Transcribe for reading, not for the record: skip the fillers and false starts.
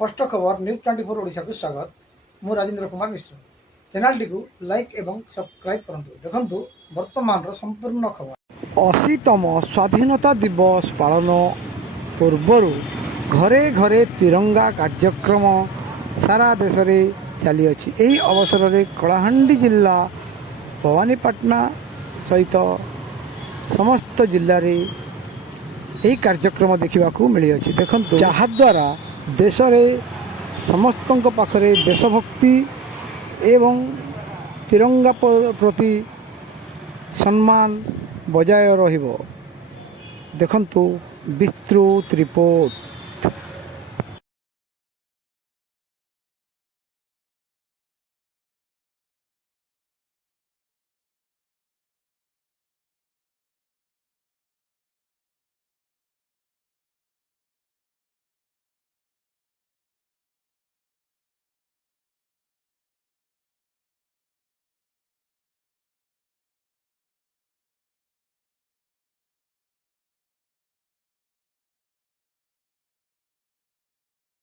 स्पष्ट खबर न्यूज 24 ओडिशा को स्वागत। मु Rajendra Kumar Mishra. Channel T like एवं सब्सक्राइब करंतु। देखंतु वर्तमान रो संपूर्ण खबर। 80तम स्वाधीनता दिवस पालन पूर्व घरे घरे तिरंगा कार्यक्रम सारा देश में चली अछि। एही अवसर में कलाहांडी जिला भवानीपाटना सहित समस्त जिले में यही कार्यक्रम देखा मिली अछि। देखंतु जहाद्वारा देश में समस्त पाखरे देशभक्ति एवं तिरंगा प्रति सम्मान बजाय रहिबो। देखंतु विस्तृत रिपोर्ट।